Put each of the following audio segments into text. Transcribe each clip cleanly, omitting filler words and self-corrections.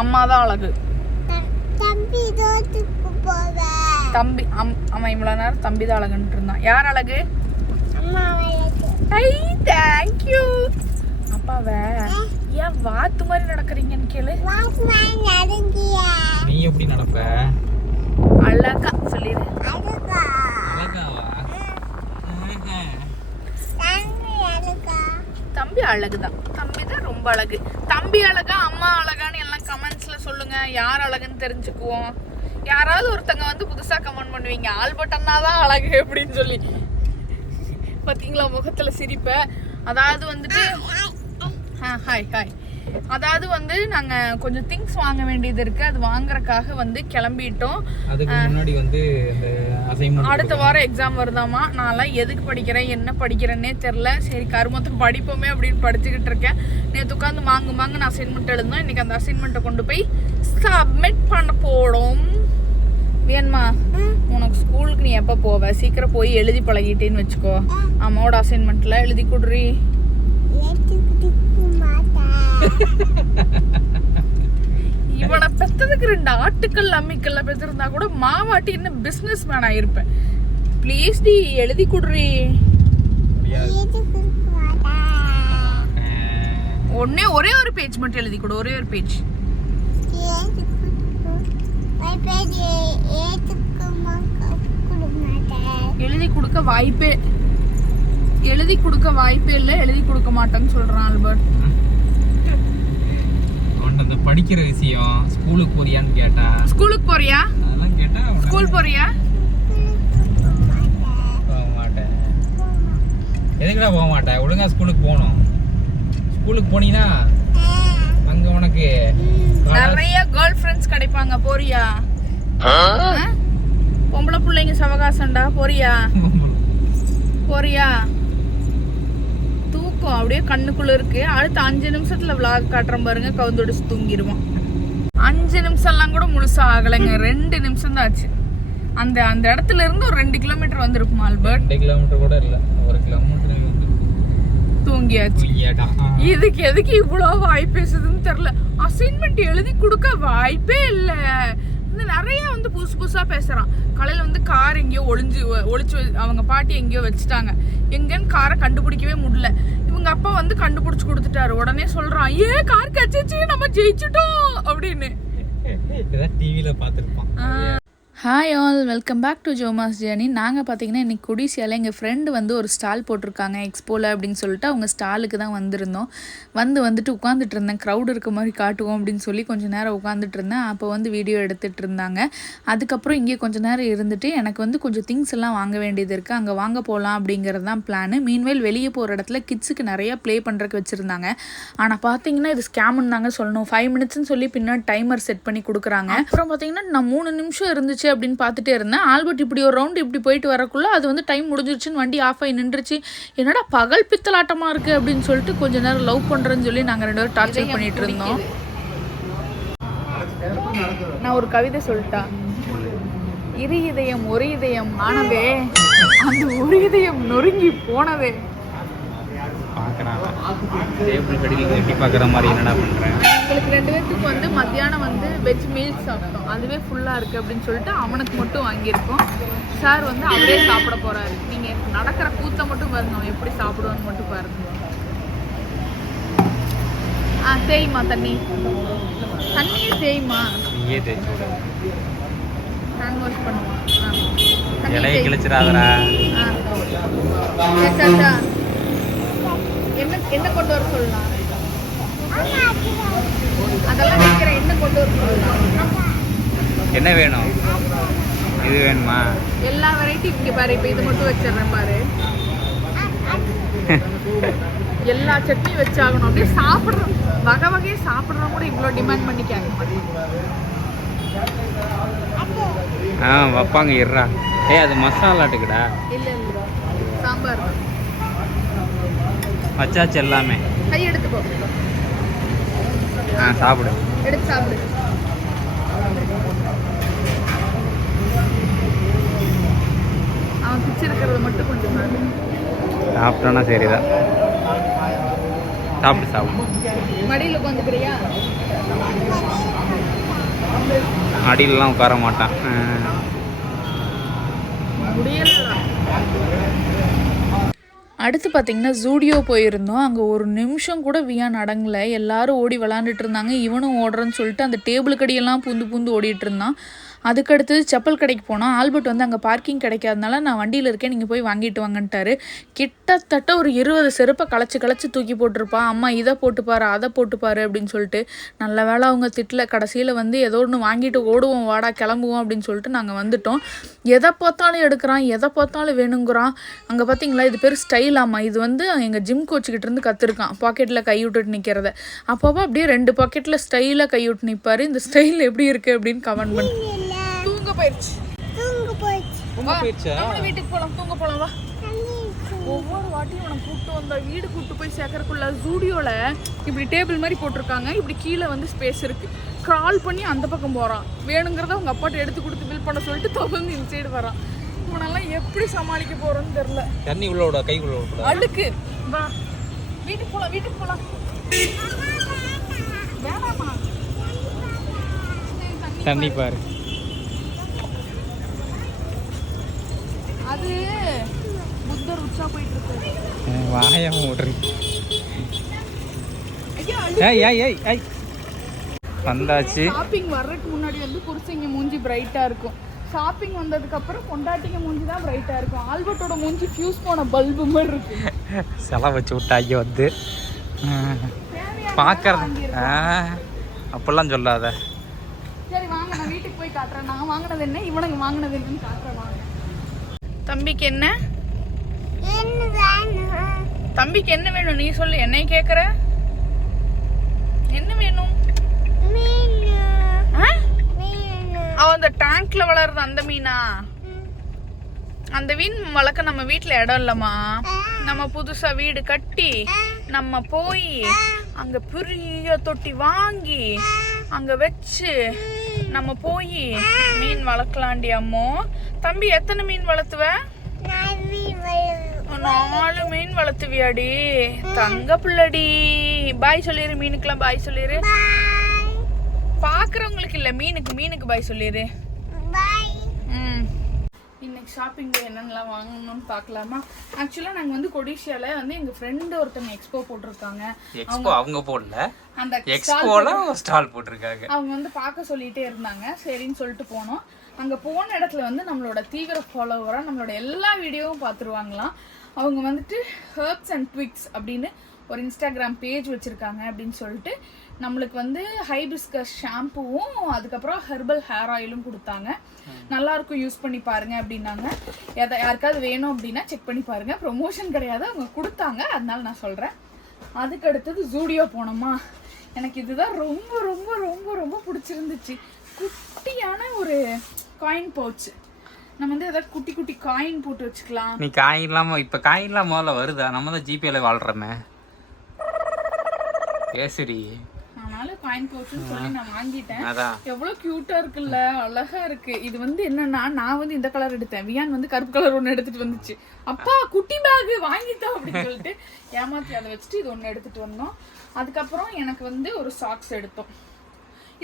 அம்மா தான் அழகு. தம்பி அவன் இவ்வளவு நேரம் தம்பி தான் அழகுன்ட்டு இருந்தான். யார் அழகு? தேங்க்யூ. அப்பாவே ஏன் வாத்து மாதிரி நடக்கிறீங்கன்னு கேளு. நீ எப்படி நடப்ப? அழகா சொல்லிடு. தம்பி அழகுதான். தம்பி தான் ரொம்ப அழகு. தம்பி அழகா அம்மா அழகான்னு எல்லாம் கமெண்ட்ஸ்ல சொல்லுங்க. யார் அழகுன்னு தெரிஞ்சுக்குவோம். யாராவது ஒருத்தங்க வந்து புதுசா கமெண்ட் பண்ணுவீங்க, ஆல்பர்ட் அண்ணா தான் அழகு அப்படின்னு சொல்லி. பாத்தீங்களா முகத்துல சிரிப்ப. அதாவது வந்துட்டு ஹாய் ஹாய். அதாவது வந்து நாங்க கொஞ்சம் திங்ஸ் வாங்க வேண்டியது இருக்கு. அது வாங்குறதுக்காக வந்து கிளம்பிட்டோம். அதுக்கு முன்னாடி வந்து இந்த அசைன்மென்ட் அடுத்த வாரம் எக்ஸாம் வருதாமா. நான்லாம் எதுக்கு படிக்கிறேன் என்ன படிக்கிறேன்னே தெரியல. சரி கருமொத்தம் படிப்போமே அப்படின்னு படிச்சுக்கிட்டு இருக்கேன். நேற்று உட்காந்து மாங்கு அசைன்மெண்ட் எழுதணும். இன்னைக்கு அந்த அசைன்மெண்ட்டை கொண்டு போய் சப்மிட் பண்ண போடும். வேணுமா? உனக்கு ஸ்கூலுக்கு நீ எப்போ போவ? சீக்கிரம் போய் எழுதி பழகிட்டேன்னு வச்சுக்கோ. அம்மாவோட அசைன்மெண்ட்ல எழுதி கொடுறி. இவனை பெத்ததுக்கு 2 ஆட்டுக்கள் அம்மிக்கல்ல பெற்றிருந்தா கூட மாவாட்டி என்ன பிசினஸ் மேன் ஆயிருப்பேன். ப்ளீஸ் டி எழுதி கொடுறி. ஒரே ஒரு பேஜ் மட்டும் எழுதி கொடு. ஒரே ஒரு பேஜ் எழுதி கொடுக்க வாய்ப்பே இல்லை. எழுதி கொடுக்க மாட்டேன்னு சொல்றான் ஆல்பர்ட். அந்த படிக்கிற விஷயம் ஸ்கூலுக்கு போறியான்னு கேட்டா. ஸ்கூலுக்கு போறியா? அதெல்லாம் கேட்டா ஸ்கூல் போறியா? போக மாட்டேன். எதுக்குடா போக மாட்டேன்? ஒழுங்கா ஸ்கூலுக்கு போகணும். ஸ்கூலுக்கு போனீங்கன்னா அங்க உனக்கு நிறைய கேர்ள் ஃப்ரெண்ட்ஸ் கிடைப்பாங்க. போறியா? பொம்பளை பிள்ளைங்க சவகாசம்டா. போறியா? தூக்கம் அப்படியே கண்ணுக்குள்ள இருக்கு. அடுத்த 5 நிமிஷத்துல விளாக் காட்டுறேன் பாருங்க. கவுந்தொடிச்சு தூங்கிடுவான். 5 நிமிஷம்லாம் கூட முழுசா ஆகலைங்க. 2 நிமிஷம் தான் ஆச்சு. அந்த இடத்துல இருந்து ஒரு 2 கிலோமீட்டர் வந்திருக்கும் ஆல்பர்ட். 2 கிலோமீட்டர் கூட இல்ல, 1 கிலோமீட்டர் தூங்கியாச்சு. இதுக்கு எதுக்கு இவ்வளவு வாய் பேசுதுன்னு தெரியல. அசைன்மெண்ட் எழுதி கொடுக்க வாய்ப்பே இல்ல. நிறைய வந்து புதுசா பேசுறான். காலையில வந்து கார் எங்கேயோ ஒளிச்சு அவங்க பாட்டி எங்கேயோ வச்சுட்டாங்க. எங்கன்னு காரை கண்டுபிடிக்கவே முடியல. இவங்க அப்பா வந்து கண்டுபிடிச்சு கொடுத்துட்டாரு. உடனே சொல்றான், கார் கச்சிச்சு நம்ம ஜெயிச்சுட்டோம் அப்படின்னு. டிவில பாத்துருப்பான். Hi all, welcome back to Jomas journey. நாங்கள் பார்த்தீங்கன்னா இன்றைக்கி குடிசியால் எங்கள் ஃப்ரெண்டு வந்து ஒரு ஸ்டால் போட்டிருக்காங்க எக்ஸ்போவில் அப்படின்னு சொல்லிட்டு அவங்க ஸ்டாலுக்கு தான் வந்திருந்தோம். வந்துட்டு உட்காந்துட்டு இருந்தேன். க்ரௌட் இருக்க மாதிரி காட்டுவோம் அப்படின்னு சொல்லி கொஞ்சம் நேரம் உட்காந்துட்டு இருந்தேன். அப்போ வந்து வீடியோ எடுத்துகிட்டு இருந்தாங்க. அதுக்கப்புறம் இங்கே கொஞ்சம் நேரம் இருந்துட்டு எனக்கு வந்து கொஞ்சம் திங்ஸ் எல்லாம் வாங்க வேண்டியது இருக்குது. அங்கே வாங்க போகலாம் அப்படிங்கிறது தான் பிளான். மீன்வேல் வெளியே போகிற இடத்துல கிட்ஸுக்கு நிறையா ப்ளே பண்ணுறதுக்கு வச்சுருந்தாங்க. ஆனால் பார்த்தீங்கன்னா இது ஸ்கேம்னு தாங்க சொல்லணும். 5 மினிட்ஸ்ன்னு சொல்லி பின்னாடி டைமர் செட் பண்ணி கொடுக்குறாங்க. அப்புறம் பார்த்தீங்கன்னா நான் 3 நிமிஷம் இருந்துச்சு அப்படின்னு பார்த்துட்டே இருந்தேன். ஆல்பர்ட் இப்படி ஒரு ரவுண்ட் இப்படி போயிட்டு வரக்குள்ள அது வந்து டைம் முடிஞ்சிருச்சுன்னு வண்டி ஆஃப் ஆகி நின்றுச்சு. என்னடா பகல் பித்தலாட்டமா இருக்கு அப்படின்னு சொல்லிட்டு கொஞ்ச நேரம் லவ் பண்றேன்னு சொல்லி நாங்க 2 பேரும் டார்ச்சர் பண்ணிட்டு இருந்தோம். நான் ஒரு கவிதை சொல்லிட்டா. இரு இதயம் ஒரு இதயம் ஆனதே, அந்த ஒரு இதயம் நொறுங்கி போனதே. எங்களுக்கு 2 பேருக்கு வந்து மத்தியானம் வந்து வெஜ் மீல்ஸ் சாப்பிட்டோம். அதுவே ஃபுல்லாக இருக்குது அப்படின்னு சொல்லிட்டு அவனுக்கு மட்டும் வாங்கியிருக்கோம். சார் வந்து அவரே சாப்பிட போகிறாரு. நீங்கள் நடக்கிற கூத்தை மட்டும் பாருங்க, அவன் எப்படி சாப்பிடுவான்னு மட்டும் பாருங்க. தேய்மா தண்ணியே தேய்மா ஹேண்ட் வாஷ் பண்ணுவான். என்ன கொண்டு வர சொல்லலாம்? அதெல்லாம் வைக்கிறேன். என்ன கொண்டு வர சொல்லலாம்? என்ன வேணும்? இது வேணுமா? எல்லா வெரைட்டி இங்கே பாரு. இப்போ இது மட்டும் வச்சிடுறேன் பாரு. எல்லா சட்னியும் வச்சாகணும். அப்படியே சாப்பிட்றோம், வகை வகையை சாப்பிட்றோம் கூட இவ்வளோ டிமாண்ட் பண்ணி கேட்க மாட்டேன். வைப்பாங்க. இருறா. அது மசாலாட்டுக்குடா. இல்லை சாம்பார் வச்சாச்சு எல்லாமே. கை எடுத்துக்கோ. சாப்பிடு. எடுத்து சாப்பிடு. அவன் பிச்சிருக்கிறத மட்டும் கொஞ்சம் சாப்பிட்டோன்னா சரிதான். சாப்பிடு. மடியில் உட்காந்துக்கிறியா? அடியிலலாம் உட்கார மாட்டான். அடுத்து பார்த்திங்கன்னா ஜூடியோ போயிருந்தோம். அங்கே ஒரு நிமிஷம் கூட வியான் அடங்கலை. எல்லாரும் ஓடி விளாண்டுட்டு இருந்தாங்க. இவனும் ஓடுறேன்னு சொல்லிட்டு அந்த டேபிள் கடியெல்லாம் பூந்து ஓடிட்டு இருந்தான். அதுக்கடுத்தது செப்பல் கடைக்கு போனோம். ஆல்பர்ட் வந்து அங்கே பார்க்கிங் கிடைக்காதனால நான் வண்டியில் இருக்கேன், நீங்கள் போய் வாங்கிட்டு வாங்கன்ட்டாரு. கிட்டத்தட்ட ஒரு 20 செருப்பை களைச்சி தூக்கி போட்டிருப்பான். அம்மா இதை போட்டுப்பாரு அதை போட்டுப்பாரு அப்படின்னு சொல்லிட்டு. நல்ல வேளை அவங்க திட்டல. கடைசியில் வந்து ஏதோ ஒன்று வாங்கிட்டு ஓடுவோம், வாடா கிளம்புவோம் அப்படின்னு சொல்லிட்டு நாங்கள் வந்துட்டோம். எதை பார்த்தாலும் எடுக்கிறான், எதை பார்த்தாலும் வேணுங்கிறான். அங்கே பார்த்தீங்களா, இது பேர் ஸ்டைலாமா. இது வந்து எங்கள் ஜிம் கோச்சுக்கிட்ட இருந்து கற்றுருக்கான். பாக்கெட்டில் கை விட்டுட்டு நிற்கிறத. அப்பப்போ அப்படியே 2 பாக்கெட்டில் ஸ்டைலாக கை விட்டு நிற்பார். இந்த ஸ்டைல் எப்படி இருக்குது அப்படின்னு கமெண்ட் பண்ணி. வீட்டுக்கு போலாம், தூங்க போலாம் வா. ஒவ்வொரு வாட்டியும் உனக்கு கூப்பிட்டு வந்தா வீடு கூப்பிட்டு போய் சேர்க்கறக்குள்ள ஜூடியோல இப்படி டேபிள் மாதிரி போட்டிருக்காங்க. இப்படி கீழே வந்து ஸ்பேஸ் இருக்கு. கிரால் பண்ணி அந்த பக்கம் போறான். வேணுங்கிறத அவங்க அப்பாட்ட எடுத்து கொடுத்து பில் பண்ண சொல்லிட்டு தொடர்ந்து இந்த சைடு வரான். இவனெல்லாம் எப்படி சமாளிக்க போறோம்னு தெரியல. தண்ணி உள்ள விட, கை உள்ள விட. அழுக்கு. வா வீட்டுக்கு போலாம். வேணாமா தண்ணி பாரு. அது புத்தர் உச்சா போயிட்டு இருக்கு. வாயா ஓடுறி. வந்தாச்சு. ஷாப்பிங் வர்றதுக்கு முன்னாடி வந்து புருஷங்க மூஞ்சி பிரைட்டா இருக்கும். ஷாப்பிங் வந்ததுக்கு அப்புறம் கொண்டாட்டிங்க மூஞ்சி தான் பிரைட்டா இருக்கும். ஆல்பர்ட்டோட மூஞ்சி ஃபியூஸ் போன பல்பு மாதிரி இருக்கு. செல வச்சு விட்டாங்க வந்து பார்க்கறது. அப்படிலாம் சொல்லாத. சரி வாங்க, நான் வீட்டுக்கு போய் காட்டுறேன். நான் வாங்கினது என்ன, இவனுக்கு வாங்கினது என்னன்னு காட்டுறேன் வாங்க. தம்பிக்கு என்ன வேணும் நீ சொல்லு. என்னை கேக்குற என்ன வேணும்? அவன் அந்த டேங்க்ல வளருது அந்த மீனா. அந்த மீன் வளர்க்க நம்ம வீட்டுல இடம் இல்லம்மா. நம்ம புதுசா வீடு கட்டி நம்ம போய் அங்க பெரிய தொட்டி வாங்கி அங்க வச்சு நம்ம போய் மீன் வளர்க்கலாண்டி அம்மோ. தம்பி எத்தனை மீன் வளர்த்துவ? 4 மீன் வளர்த்துவியாடி? தங்க பிள்ளடி. பாய் சொல்லிரு, மீனுக்குலாம் பாய் சொல்லிரு. பாக்குறவங்களுக்கு இல்ல, மீனுக்கு பாய் சொல்லிரு. இன்னைக்கு ஷாப்பிங்ல என்னென்னலாம் வாங்கணும்னு பார்க்கலாமா? ஆக்சுவலா நாங்க வந்து கொடிஷியால வந்து எங்க ஃப்ரெண்ட் ஒருத்தங்க எக்ஸ்போ போட்டிருக்காங்க. அவங்க போடல, அந்த எக்ஸ்போல ஸ்டால் போட்டிருக்காங்க. அவங்க வந்து பார்க்க சொல்லிட்டே இருந்தாங்க. சரின்னு சொல்லிட்டு போனோம். அங்க போன இடத்துல வந்து நம்மளோட தீவிர ஃபாலோவரா நம்மளோட எல்லா வீடியோவும் பார்த்துருவாங்களாம். அவங்க வந்துட்டு ஹெர்ப்ஸ் அண்ட் ட்விக்ஸ் அப்படின்னு ஒரு இன்ஸ்டாகிராம் பேஜ் வச்சுருக்காங்க. அப்படின்னு சொல்லிட்டு நம்மளுக்கு வந்து ஹைபிஸ்கஸ் ஷாம்புவும் அதுக்கப்புறம் ஹெர்பல் ஹேர் ஆயிலும் கொடுத்தாங்க. நல்லாயிருக்கும், யூஸ் பண்ணி பாருங்க அப்படின்னாங்க. யாருக்காவது வேணும் அப்படின்னா செக் பண்ணி பாருங்க. ப்ரொமோஷன் கிடையாது, அவங்க கொடுத்தாங்க, அதனால நான் சொல்கிறேன். அதுக்கு அடுத்தது ஜூடியோ போனோமா. எனக்கு இதுதான் ரொம்ப ரொம்ப ரொம்ப ரொம்ப பிடிச்சிருந்துச்சு. குட்டியான ஒரு காயின் பவுச். நம்ம வந்து ஏதாவது குட்டி குட்டி காயின் போட்டு வச்சுக்கலாம். நீ காயின் இல்லாம இப்ப காயின் இல்லாம முதல்ல வருதா? நம்ம தான் ஜிபேல வாழ்றோமே. பேசுறி. அதனால காயின் பவுச்னு சொல்லி நான் வாங்கிட்டேன். எவ்வளவு கியூட்டா இருக்குல்ல, அழகா இருக்கு. இது வந்து என்னன்னா, நான் வந்து இந்த கலர் எடுத்தேன், வியான் வந்து கருப்பு கலர் ஒண்ணு எடுத்துட்டு வந்துச்சு. அப்பா குட்டி பேக் வாங்கிட்டோம் அப்படின்னு சொல்லிட்டு ஏமாத்தி அதை வச்சுட்டு இது ஒண்ணு எடுத்துட்டு வந்தோம். அதுக்கப்புறம் எனக்கு வந்து ஒரு சாக்ஸ் எடுத்தோம்.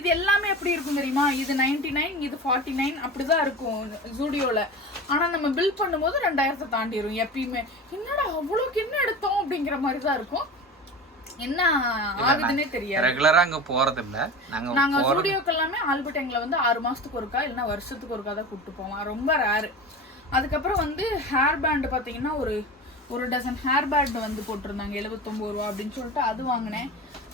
இது எல்லாமே எப்படி இருக்கும் தெரியுமா? இது 99, இது 49 அப்படிதான் இருக்கும் ஜூடியோல. ஆனா நம்ம பில் பண்ணும்போது 2000 தாண்டிரும் எப்பயுமே. என்னடா அவ்வளோக்கு என்ன எடுத்தோம் அப்படிங்கிற மாதிரி தான் இருக்கும். என்ன ஆகுதுன்னே தெரியாது. ரெகுலரா அங்க போறது இல்ல. நாங்க ஜூடியோக்கு எல்லாமே ஆல்பர்ட் எங்களை வந்து 6 மாசத்துக்கு ஒருக்கா இல்லைன்னா வருஷத்துக்கு ஒருக்கா தான் கூப்பிட்டு போவோம். ரொம்ப ரேரு. அதுக்கப்புறம் வந்து ஹேர் பேண்ட் பாத்தீங்கன்னா ஒரு டசன் ஹேர் பேண்ட் வந்து போட்டிருந்தாங்க 79 ரூபா அப்படின்னு சொல்லிட்டு அது வாங்கினேன்.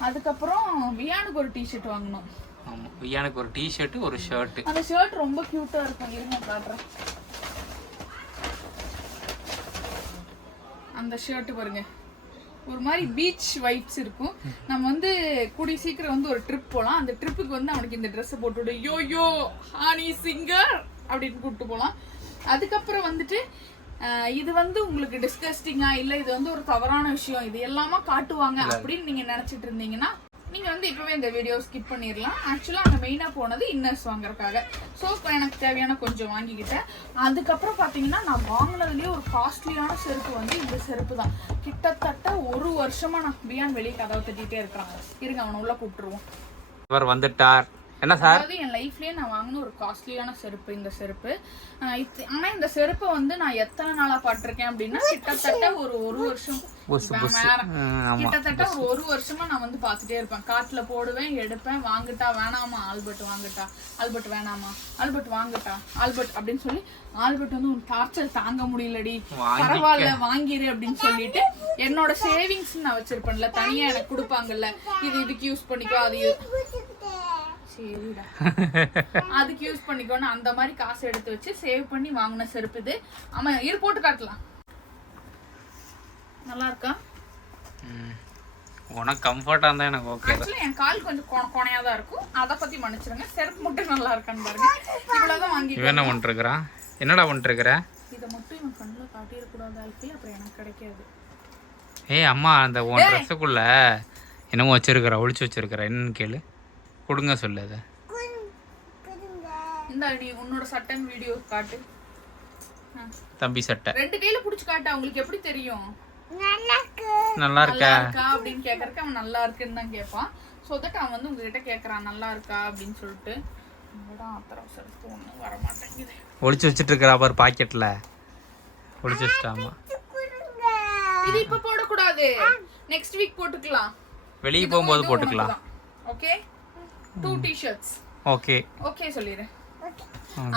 அதுக்கப்புறம் வியானுக்கு ஒரு டிஷர்ட் வாங்கினோம். ஆமா, வியானுக்கு ஒரு டிஷர்ட் ஒரு ஷர்ட். அந்த ஷர்ட் ரொம்ப கியூட்டா இருக்கும். இருங்க காட்டுறேன். அந்த ஷர்ட் பாருங்க, ஒரு மாதிரி பீச் வைப்ஸ் இருக்கும். நம்ம வந்து கூடிய சீக்கிரம் வந்து ஒரு ட்ரிப் போகலாம். அந்த ட்ரிப்புக்கு வந்து அவனுக்கு இந்த ட்ரெஸ்ஸை போட்டுவிட்டு யோயோ ஹானி சிங்கர் அப்படின்னு கூப்பிட்டு போகலாம். அதுக்கப்புறம் வந்துட்டு இது வந்து உங்களுக்கு டிஸ்கஸ்டிங்கா இல்லை இது வந்து ஒரு தவறான விஷயம் இது எல்லாமே காட்டுவாங்க அப்படின்னு நீங்க நினைச்சிட்டு இருந்தீங்கன்னா நீங்க வந்து இப்பவே இந்த வீடியோ ஸ்கிப் பண்ணிடலாம். ஆக்சுவலா அங்க மெயினா போனது இன்னர்ஸ் வாங்குறதுக்காக. ஸோ எனக்கு தேவையான கொஞ்சம் வாங்கிக்கிட்டேன். அதுக்கப்புறம் பாத்தீங்கன்னா நான் வாங்கினதுலயே ஒரு காஸ்ட்லியான செருப்பு வந்து இந்த செருப்பு தான். கிட்டத்தட்ட 1 வருஷமா நான் பியான் வெளியே கதவை தட்டிட்டே இருக்கிறாங்க. இருங்க அவனை உள்ள கூப்பிட்டுருவோம். அவர் வந்துட்டார். என்ன சார்? அதாவது என் லைஃப்லயே நான் வாங்கின ஒரு காஸ்ட்லியான செருப்பு இந்த செருப்பு. ஆனா இந்த செருப்பை வந்து நான் எத்தனை நாளா பாட்டிருக்கேன் அப்படின்னா கிட்டத்தட்ட ஒரு வருஷம், கிட்டத்தட்ட ஒரு வருஷமா நான் வந்து பாத்துட்டே இருப்பேன். காட்டுல போடுவேன், எடுப்பேன், வாங்கிட்டா வேணாமா ஆல்பர்ட், வாங்கிட்டா ஆல்பர்ட், வேணாமா ஆல்பர்ட், வாங்கிட்டா ஆல்பர்ட் அப்படின்னு சொல்லி ஆல்பர்ட் வந்து உன் டார்ச்சர் தாங்க முடியலடி, பரவாயில்ல வாங்கிரு அப்படின்னு சொல்லிட்டு என்னோட சேவிங்ஸ் நான் வச்சிருப்பேன்ல, தனியா எனக்கு கொடுப்பாங்கல்ல, இதுக்கு யூஸ் பண்ணிக்கோ, அது அதுக்கு யூஸ் பண்ணிக்கோன்னு அந்த மாதிரி காசு எடுத்து வச்சு சேவ் பண்ணி வாங்கின செருப்பு இது. ஆமா, இது போட்டு காட்டலாம். நல்லா இருக்கா? உனக்கு கம்ஃபர்ட்டா இருந்தா எனக்கு ஓகே. ஆக்சுவலி என் கால் கொஞ்சம் கோணையா தான் இருக்கும், அத பத்தி மன்னிச்சிருங்க. செருப்பு மட்டும் நல்லா இருக்கான்னு பாருங்க. இவ்வளவுதான் வாங்கிட்டு. இவன் என்ன பண்ணிருக்கறான்? என்னடா பண்ணிருக்கற? இத மட்டும் இவன் கண்ணுல காட்டிர கூடாது ஆல்பி, அப்புறம் எனக்கு கிடைக்காது. ஏய் அம்மா, அந்த உன் Dressக்குள்ள என்னமோ வச்சிருக்கற, ஒளிச்சு வச்சிருக்கற, என்னன்னு கேளு. கொடுங்க சொல்லு அத. இந்த நீ உன்னோட சட்டை வீடியோ காட்டு. தம்பி சட்டை ரெண்டு கையில புடிச்சு காட்டு, உங்களுக்கு எப்படி தெரியும்? நல்லா இருக்கா அப்படின்னு கேக்குறதுக்கு அவன் நல்லா இருக்குன்னு தான் கேட்பான். சோ தட் அவன் வந்து உங்ககிட்ட கேக்குறான் நல்லா இருக்கா அப்படின்னு சொல்லிட்டு. வர மாட்டேங்குது. ஒளிச்சு வச்சிட்டு இருக்கா பாரு, பாக்கெட்ல ஒளிச்சு வச்சிட்டாமா. இது இப்ப போட கூடாது, நெக்ஸ்ட் வீக் போட்டுக்கலாம், வெளிய போகும்போது போட்டுக்கலாம். Okay, 2 t-shirts. ஓகே ஓகே சொல்லிரு.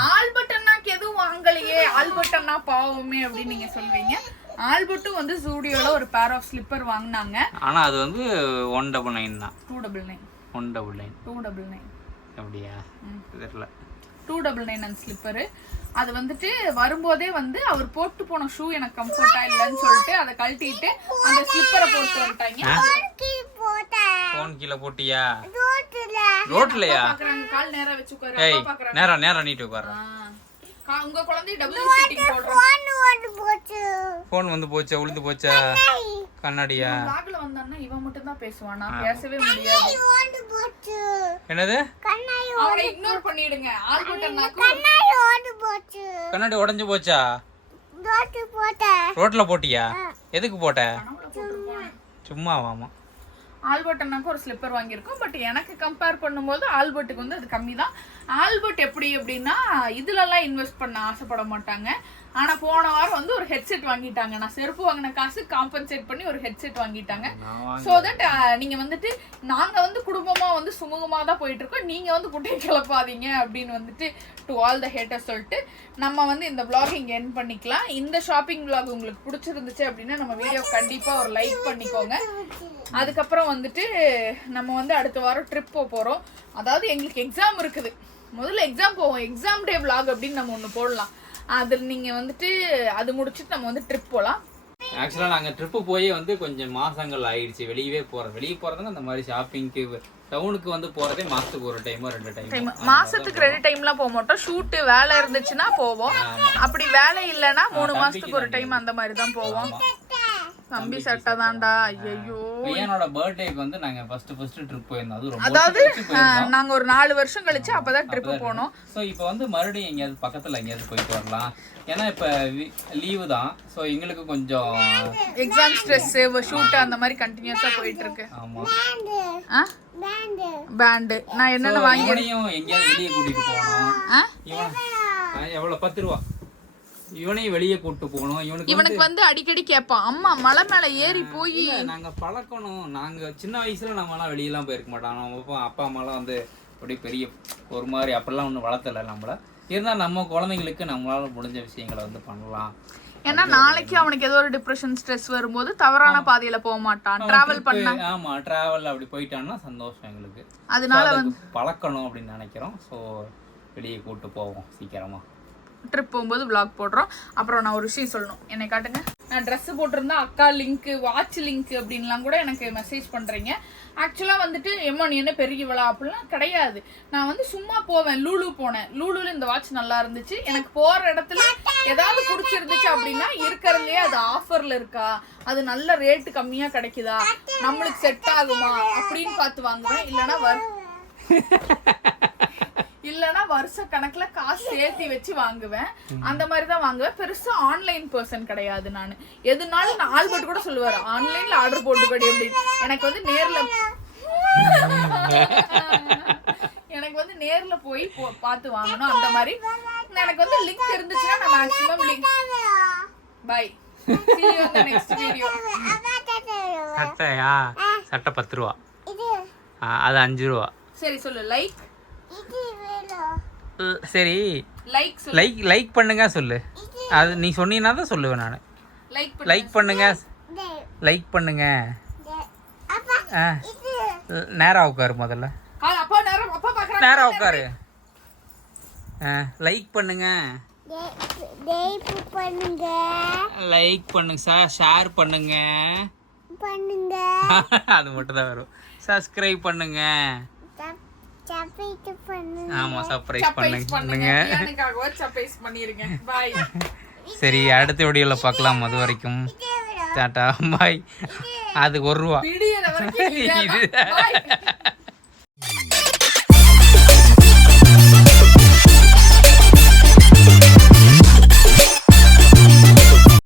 ஆல்பர்ட் அண்ணாக்கு எதுவும் வாங்கலையே, ஆல்பர்ட் அண்ணா பாவமே அப்படின்னு நீங்க சொல்வீங்க. ஆல்பர்ட்டும் வந்து ஜூடியோல ஒரு பேர் ஆஃப் ஸ்லிப்பர் வாங்குனாங்க. ஆனா அது வந்து 199 தான். 299 199 299 அப்படியே தெரியல. 299 அந்த ஸ்லிப்பர். அது வந்துட்டு வரும்போதே வந்து அவர் போட்டு போன ஷூ எனக்கு கம்ஃபர்ட்டா இல்லன்னு சொல்லிட்டு அதை கழட்டிட்டு அந்த ஸ்லிப்பரை போட்டு வந்துட்டாங்க. போன் கீழ போட்டியா? ரோட்லயா? பாக்குறாங்க, கால் நேரா வெச்சு உட்காரு. ஏய் அப்பா பாக்குறாங்க. நேரா நீட்டு உட்காரு. உங்க குழந்தை டபுள் சிட்டிங் போடுறோம். போன் வந்து போச்சா, உளுந்து போச்சா? கண்ணாடியா? லாக்ல வந்தான்னா இவன் மட்டும் தான் பேசுவான், நான் பேசவே முடியாது. என்னது? அவரை இக்னோர் பண்ணிடுங்க. ஆல்பர்ட் அண்ணாக்கு கண்ணாடி உடைஞ்சு போச்சா? ரோட்ல போட்டியா? எதுக்கு போட்ட? சும்மா வாமா. ஆல்பர்ட் அண்ணாக்கு ஒரு ஸ்லிப்பர் வாங்கியிருக்கோம். பட் எனக்கு கம்பேர் பண்ணும்போது ஆல்பர்ட்டுக்கு வந்து அது கம்மி தான். ஆல்பர்ட் எப்படி அப்படின்னா இதுலலாம் இன்வெஸ்ட் பண்ண ஆசைப்பட மாட்டாங்க. ஆனா போன வாரம் வந்து ஒரு ஹெட்செட் வாங்கிட்டாங்க. நான் செருப்பு வாங்கின காசு காம்பன்சேட் பண்ணி ஒரு ஹெட்செட் வாங்கிட்டாங்க. ஸோ தட் நீங்க வந்துட்டு நாங்க வந்து குடும்பமா வந்து சுமூகமா தான் போயிட்டு இருக்கோம், நீங்க வந்து குட்டையை கிளப்பாதீங்க அப்படின்னு வந்துட்டு டு ஆல் த ஹேட்டர்ஸ் சொல்லிட்டு நம்ம வந்து இந்த vlog இங்க எண்ட் பண்ணிக்கலாம். இந்த ஷாப்பிங் vlog உங்களுக்கு பிடிச்சிருந்துச்சு அப்படின்னா நம்ம வீடியோ கண்டிப்பா ஒரு லைக் பண்ணிக்கோங்க. அதுக்கப்புறம் வந்துட்டு நம்ம வந்து அடுத்த வாரம் ட்ரிப் போறோம். அதாவது எங்களுக்கு எக்ஸாம் இருக்குது, முதல்ல எக்ஸாம் போவோம், எக்ஸாம் டே vlog அப்படின்னு நம்ம ஒன்று போடலாம். அதில் நீங்கள் வந்துட்டு அது முடிச்சுட்டு நம்ம வந்து ட்ரிப் போகலாம். ஆக்சுவலாக நாங்கள் ட்ரிப்பு போய் வந்து கொஞ்சம் மாதங்கள் ஆயிடுச்சு. வெளியே போகிறதுங்க அந்த மாதிரி ஷாப்பிங்க்கு டவுனுக்கு வந்து போகிறதே மாதத்துக்கு ஒரு டைமோ 2 டைம். மாதத்துக்கு 2 டைம்லாம் போக மாட்டோம். ஷூட்டு வேலை இருந்துச்சுன்னா போவோம், அப்படி வேலை இல்லைன்னா 3 மாதத்துக்கு ஒரு டைம் அந்த மாதிரி தான் போவோம். தம்பி சட்டை தான்டா. ஐயோ, பையனோட பர்த்டேக்கு வந்து நாங்க ஃபர்ஸ்ட் ட்ரிப் போயிருந்தோம். அது ரொம்ப அதாவது நாங்க ஒரு 4 வருஷம் கழிச்சு அப்பதான் ட்ரிப் போனோம். சோ இப்போ வந்து மறுபடியும் எங்கயாவது பக்கத்துல எங்கயாவது போயிட்டு வரலாம். ஏன்னா இப்ப லீவு தான். சோ எங்களுக்கு கொஞ்சம் எக்ஸாம் ஸ்ட்ரெஸ், ஷூட் அந்த மாதிரி கண்டினியூஸா போயிட்டு இருக்கு. ஆமா, பேண்ட் நான் என்னென்ன வாங்கியோ எங்கயாவது வெளியே கூட்டிட்டு போகணும். இவன் எவ்வளவு 10 ரூபா இவனையும் வெளியே கூட்டு போகணும். இவனுக்கு வந்து அடிக்கடி கேட்பான், அம்மா மலை மேல ஏறி போய் நாங்க பழக்கணும். நாங்க சின்ன வயசுல நம்ம எல்லாம் வெளியெல்லாம் போயிருக்க மாட்டோம். நம்ம அப்பா அம்மாலாம் வந்து அப்படியே பெரிய ஒரு மாதிரி அப்படிலாம் ஒன்றும் வளர்த்தல நம்மள. இருந்தால் நம்ம குழந்தைங்களுக்கு நம்மளால முடிஞ்ச விஷயங்களை வந்து பண்ணலாம். ஏன்னா நாளைக்கு அவனுக்கு ஏதோ ஒரு டிப்ரெஷன் ஸ்ட்ரெஸ் வரும்போது தவறான பாதையில போக மாட்டான், டிராவல் பண்ண. ஆமா, டிராவல் அப்படி போயிட்டான்னா சந்தோஷம் எங்களுக்கு. அதனால வந்து பழக்கணும் அப்படின்னு நினைக்கிறோம். ஸோ வெளியே கூட்டு போவோம் சீக்கிரமா. ட்ரிப் போகும்போது vlog போடுறோம். அப்புறம் நான் ஒரு விஷயம் சொல்லணும், என்னை காட்டுங்க. நான் ட்ரெஸ் போட்டிருந்தா அக்கா லிங்க், வாட்ச் லிங்க் அப்படின்லாம் கூட எனக்கு மெசேஜ் பண்றீங்க. ஆக்சுவலா வந்துட்டு எம்மா நீ என்ன பெரிய விழா அப்படிலாம் கிடையாது. நான் வந்து சும்மா போவேன். லூலு போனேன், லூலுல இந்த வாட்ச் நல்லா இருந்துச்சு. எனக்கு போற இடத்துல ஏதாவது பிடிச்சிருந்துச்சு அப்படின்னா இருக்கிறதுலயே அது ஆஃபர்ல இருக்கா, அது நல்ல ரேட்டு கம்மியா கிடைக்குதா, நம்மளுக்கு செட் ஆகுமா அப்படின்னு பார்த்து வாங்குவேன். இல்லைன்னா வருஷ கணக்குல காசு சேர்த்தி வச்சு வாங்குவேன். அந்த மாதிரி தான் வாங்குவேன். பெருசா ஆன்லைன் பர்சன் கிடையாது நான். எதுனாலும் நான் ஆல்பர்ட் கூட சொல்லுவாரு, ஆன்லைன்ல ஆர்டர் போட்டுக்கடி அப்படின்னு. எனக்கு வந்து நேர்ல போய் பார்த்து வாங்கணும். அந்த மாதிரி எனக்கு வந்து லிங்க் இருந்துச்சுன்னா நான் maximum link. Bye, see you in the next video. சட்டையா? சட்டை 10 ரூபா, அது 5 ரூபா. சரி சொல்லு. லைக், சரி லைக் லைக் பண்ணுங்க சொல்லு. அது நீ சொன்னீங்கன்னா தான் சொல்லுவேன் நான். லைக் பண்ணுங்க, லைக் பண்ணுங்க. நேரா உட்காரு முதல்ல, நேரா உட்காரு. லைக் பண்ணுங்க, லைக் பண்ணுங்க சார், ஷேர் பண்ணுங்க. அது மட்டும் தான் வரும். சப்ஸ்கிரைப் பண்ணுங்க. ஆமா, சர்ப்ரைஸ் பண்ணுங்க. சரி, அடுத்த வீடியோல பார்க்கலாம். அது வரைக்கும் டாடா, பாய். அது 1 ரூபா.